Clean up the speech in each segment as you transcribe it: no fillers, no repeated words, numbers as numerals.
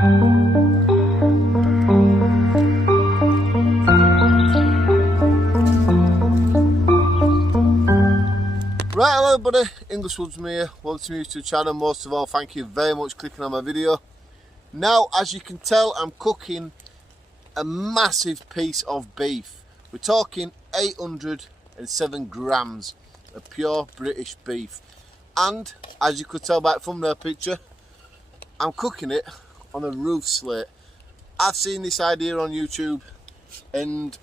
Right, hello everybody, English Woodsman here, welcome to my YouTube channel. Most of all, thank you very much for clicking on my video. Now, as you can tell, I'm cooking a massive piece of beef. We're talking 807 grams of pure British beef. And, as you could tell by the thumbnail picture, I'm cooking it on a roof slate. I've seen this idea on YouTube, and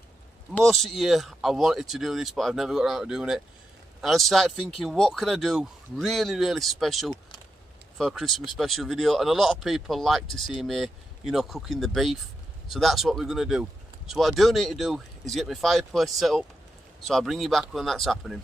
most of the year I wanted to do this, but I've never got around to doing it. And I started thinking, what can I do really special for a Christmas special video? And a lot of people like to see me, you know, cooking the beef. So that's what we're going to do. So what I do need to do is get my fireplace set up. So I'll bring you back when that's happening.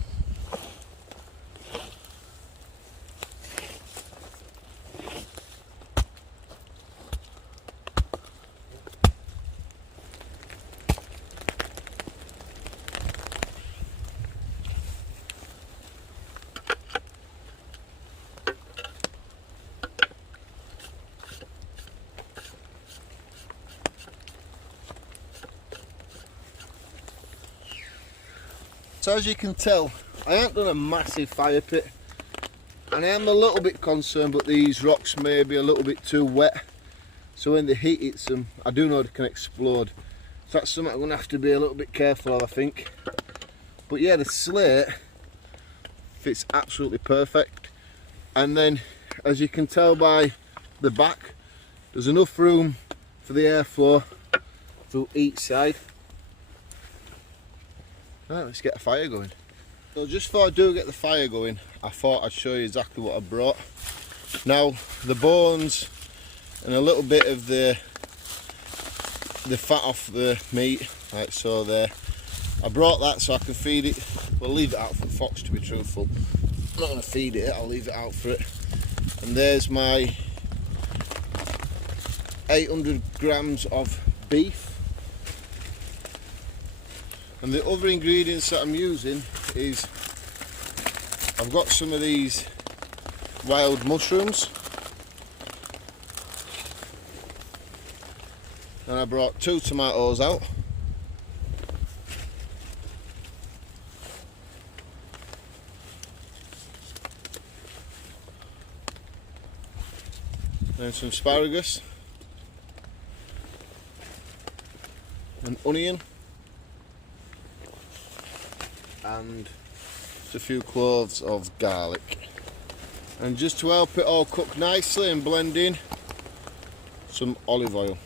So as you can tell, I haven't done a massive fire pit, and I am a little bit concerned, but these rocks may be a little bit too wet, so when the heat hits them, I do know they can explode. So that's something I'm going to have to be a little bit careful of, I think. But yeah, the slate fits absolutely perfect, and then as you can tell by the back, there's enough room for the airflow through each side. Right, let's get a fire going. So just before I do get the fire going, I thought I'd show you exactly what I brought. Now, the bones and a little bit of the fat off the meat, like so there. I brought that so I can feed it. We'll leave it out for the fox, to be truthful. I'm not going to feed it, I'll leave it out for it. And there's my 800 grams of beef. And the other ingredients that I'm using is, I've got some of these wild mushrooms, and I brought 2 tomatoes out, and some asparagus, an onion, and just a few cloves of garlic. And just to help it all cook nicely and blend in, some olive oil.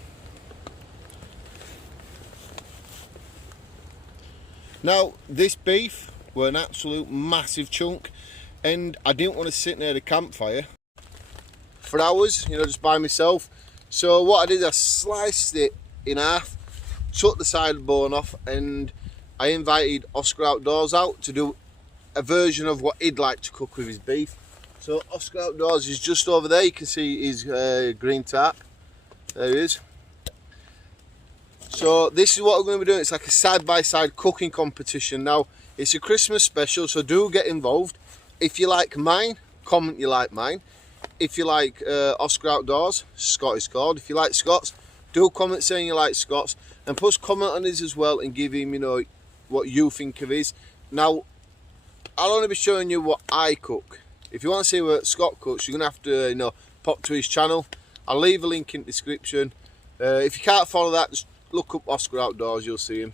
Now, this beef were an absolute massive chunk, and I didn't want to sit near the campfire for hours, you know, just by myself. So what I did, I sliced it in half, took the side bone off, and I invited Oscar Outdoors out to do a version of what he'd like to cook with his beef. So Oscar Outdoors is just over there. You can see his green tarp. There he is. So this is what we're going to be doing. It's like a side-by-side cooking competition. Now, it's a Christmas special, so do get involved. If you like mine, comment you like mine. If you like Oscar Outdoors, Scott is called. If you like Scott's, do comment saying you like Scott's. And plus comment on his as well and give him, you know, what you think of his. Now, I'll only be showing you what I cook. If you want to see what Scott cooks, you're going to have to, you know, pop to his channel. I'll leave a link in the description. If you can't follow that, just look up Oscar Outdoors, you'll see him.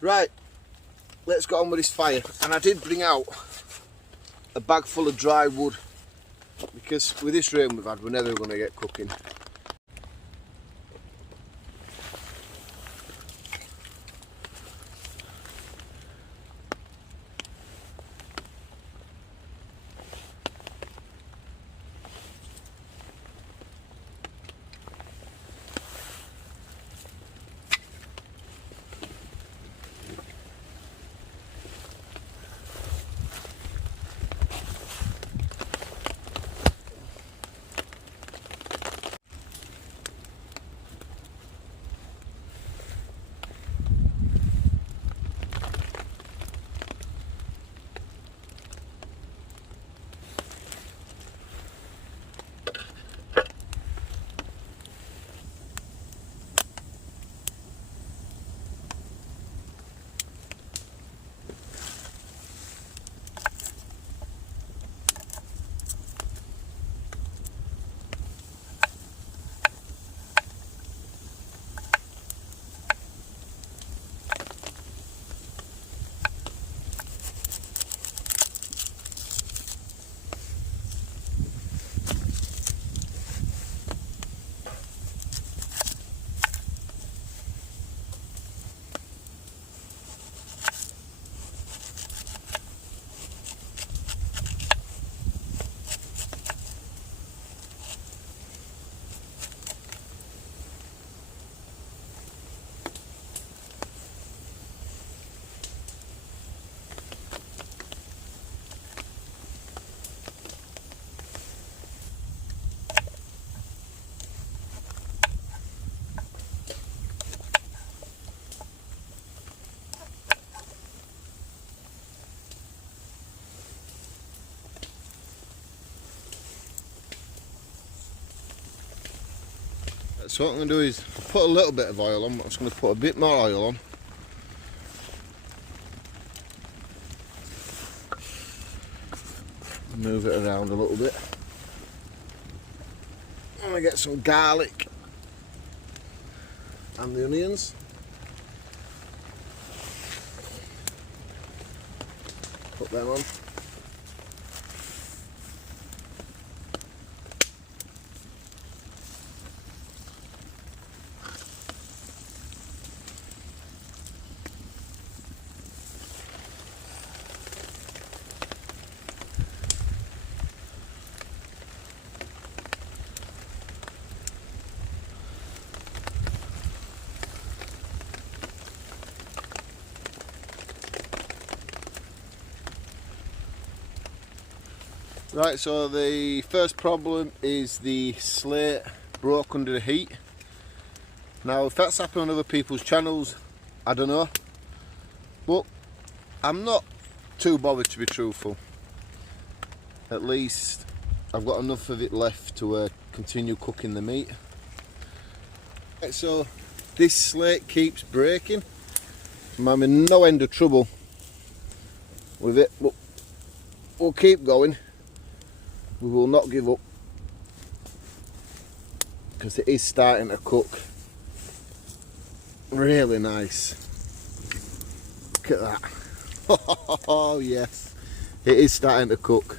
Right, let's get on with this fire. And I did bring out a bag full of dry wood, because with this rain we've had, we're never going to get cooking. Right, so what I'm going to do is put a little bit of oil on, but I'm just going to put a bit more oil on. Move it around a little bit. I'm going to get some garlic and the onions. Put them on. Right, so the first problem is the slate broke under the heat. Now if that's happened on other people's channels, I don't know, but I'm not too bothered, to be truthful. At least I've got enough of it left to continue cooking the meat. Right, so this slate keeps breaking. I'm having no end of trouble with it, but we'll keep going. We will not give up, because it is starting to cook really nice. Look at that. Oh yes, it is starting to cook.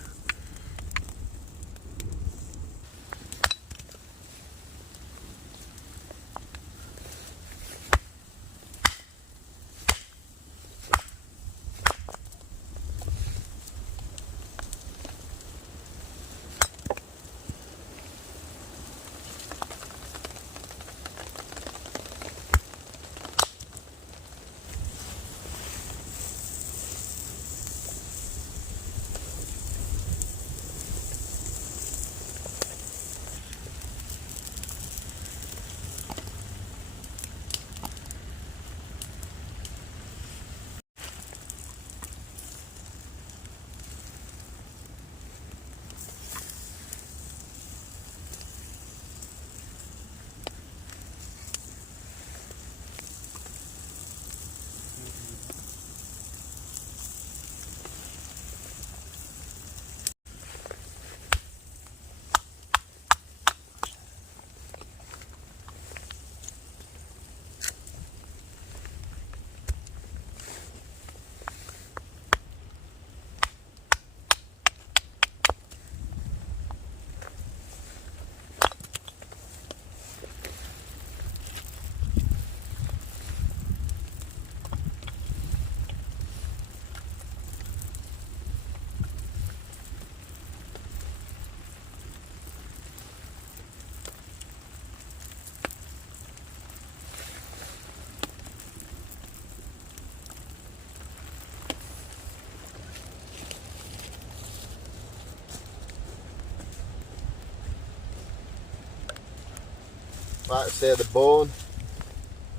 Like I say, the bone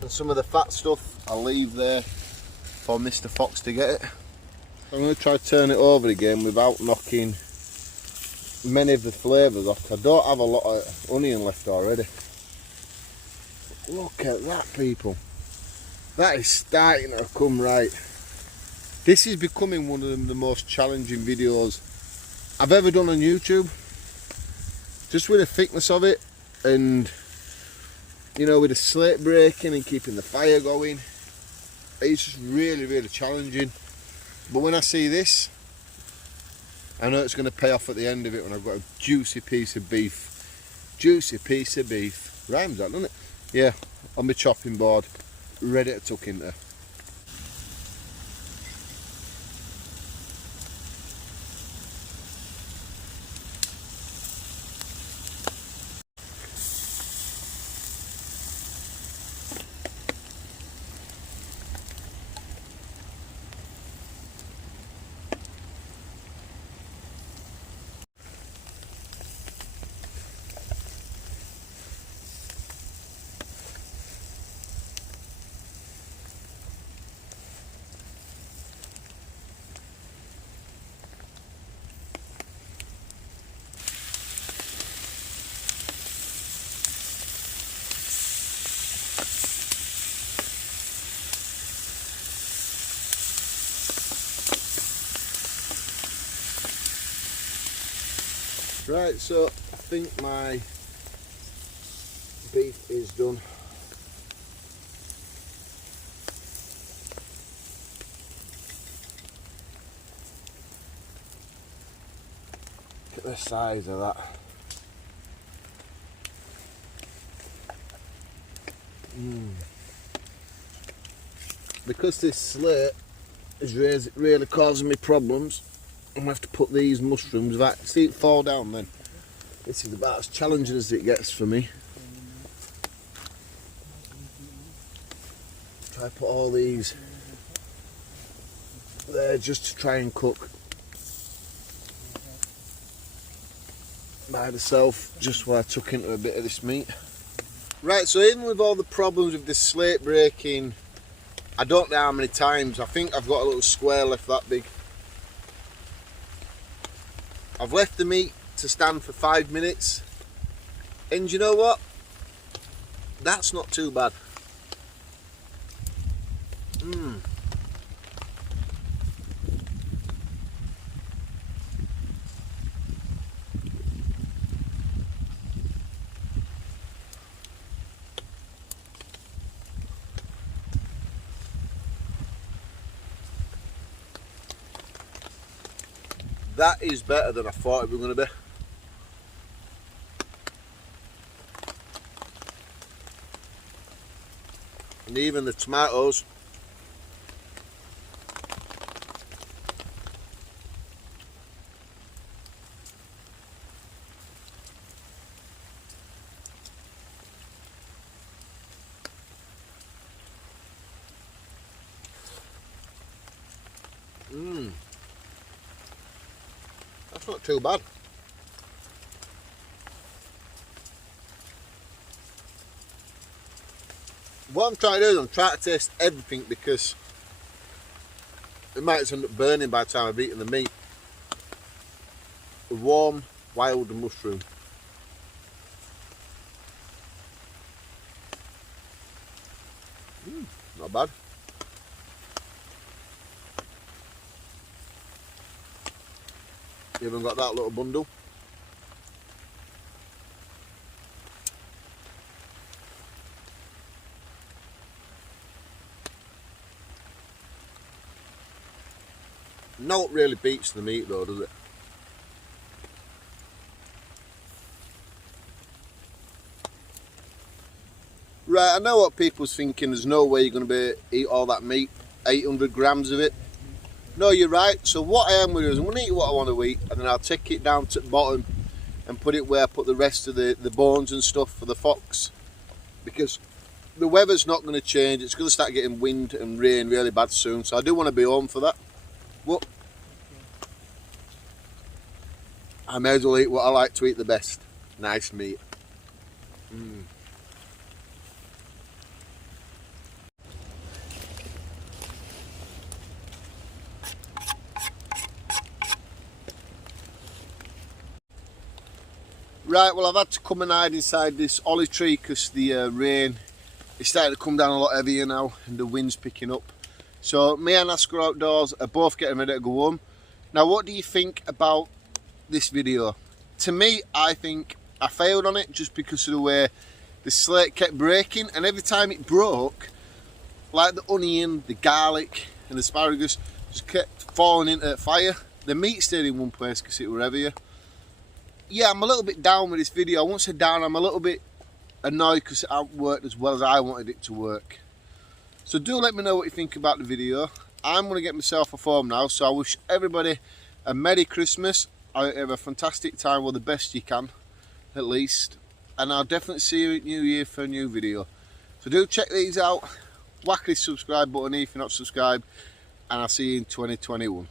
and some of the fat stuff I'll leave there for Mr. Fox to get it. I'm going to try to turn it over again without knocking many of the flavours off. I don't have a lot of onion left already. Look at that, people. That is starting to come right. This is becoming one of the most challenging videos I've ever done on YouTube. Just with the thickness of it, and you know, with the slate breaking and keeping the fire going, it's just really, really challenging. But when I see this, I know it's going to pay off at the end of it when I've got a juicy piece of beef. Juicy piece of beef. Rhymes that, doesn't it? Yeah, on my chopping board, ready to tuck into. Right, so I think my beef is done. Look at the size of that. Because this slate is really causing me problems, I'm going to have to put these mushrooms back. See it fall down then? This is about as challenging as it gets for me. Try to put all these there just to try and cook by myself, just while I tuck into a bit of this meat. Right, so even with all the problems with this slate breaking, I don't know how many times, I think I've got a little square left that big. I've left the meat to stand for 5 minutes, and you know what? That's not too bad. That is better than I thought it was going to be. And even the tomatoes. That's not too bad. What I'm trying to do is I'm trying to taste everything, because it might just end up burning by the time I've eaten the meat. A warm wild mushroom. Not bad. Even got that little bundle. No, it really beats the meat though, does it? Right, I know what people's thinking. There's no way you're going to eat all that meat, 800 grams of it. No, you're right. So what I am going to do is I'm going to eat what I want to eat, and then I'll take it down to the bottom and put it where I put the rest of the bones and stuff for the fox, because the weather's not going to change. It's going to start getting wind and rain really bad soon, so I do want to be home for that. Well, I may as well eat what I like to eat the best. Nice meat. Right, well, I've had to come and hide inside this olive tree because the rain is starting to come down a lot heavier now, and the wind's picking up. So me and Oscar outdoors are both getting ready to go home. Now, what do you think about this video? To me, I think I failed on it just because of the way the slate kept breaking, and every time it broke, like the onion, the garlic and the asparagus just kept falling into the fire. The meat stayed in one place because it was heavier. Yeah, I'm a little bit down with this video. I won't say down, I'm a little bit annoyed because it hasn't worked as well as I wanted it to work. So do let me know what you think about the video. I'm going to get myself a phone now, so I wish everybody a Merry Christmas. I have a fantastic time, well, the best you can, at least. And I'll definitely see you at New Year for a new video. So do check these out. Whack this subscribe button if you're not subscribed. And I'll see you in 2021.